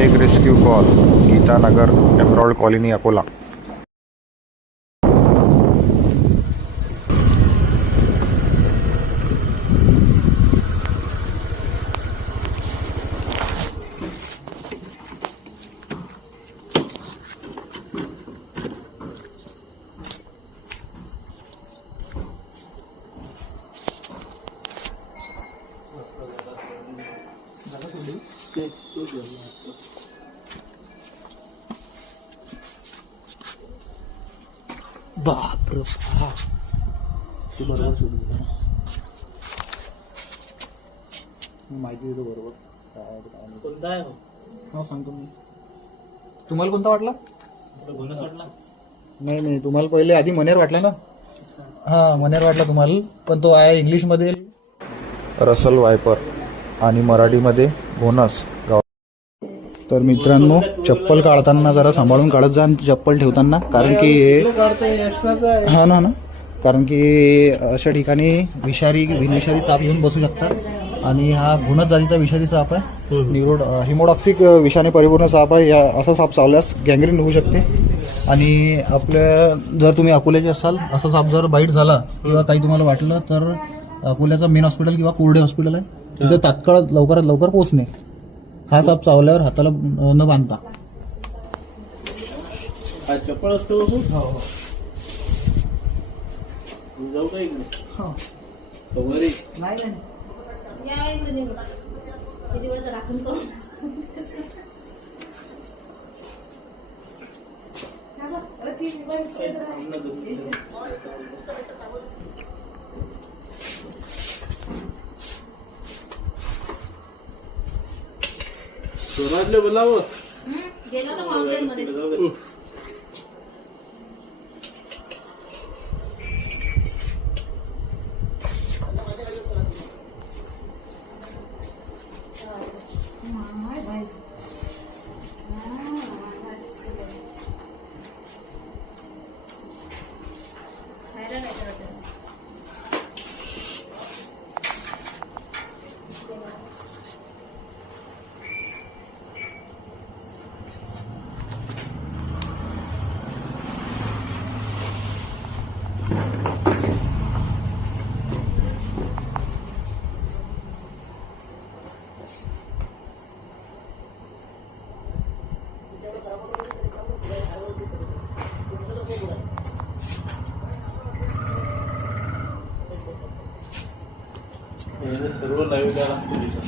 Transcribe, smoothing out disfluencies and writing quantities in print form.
Take rescue call Geetanagar emerald colony Akola. बापरे बाप, ते बरोबर सोडून माहिती देतो बरोबर कोणता आहे. हा सांगतो मी. तुम्हाला कोणता वाटला? नाही नाही, तुम्हाला पहिले आधी मनेर वाटला ना. हा मनेर वाटला तुम्हाला, पण तो आहे इंग्लिशमध्ये रसल वायपर आणि मराठीमध्ये बोनस. तर मित्रांनो, चप्पल काढताना जरा सांभाळून काढत जा चप्पल ठेवताना, कारण की हा ना कारण की अशा ठिकाणी बिनविषारी साप येऊन बसू शकतात आणि हा घुणत जातीचा विषारी साप आहे. हिमोडॉक्सिक विषाने परिपूर्ण साप आहे. असा साप चावल्यास गँग्रीन होऊ शकते. आणि आपल्या जर तुम्ही अकोल्याचे असाल, असा साप जर बाईट झाला किंवा काही तुम्हाला वाटलं तर अकोल्याचं मेन हॉस्पिटल किंवा कोरडे हॉस्पिटल आहे, तिथे तात्काळ लवकरात लवकर पोहोचणे. हा साप चावल्यावर हाताला न बांधता. चप्पल असतो जाऊ का इकडे? स्वराजले बोलावं गेलो ना माउंटेन मध्ये. सर्व लाईव्ह करा.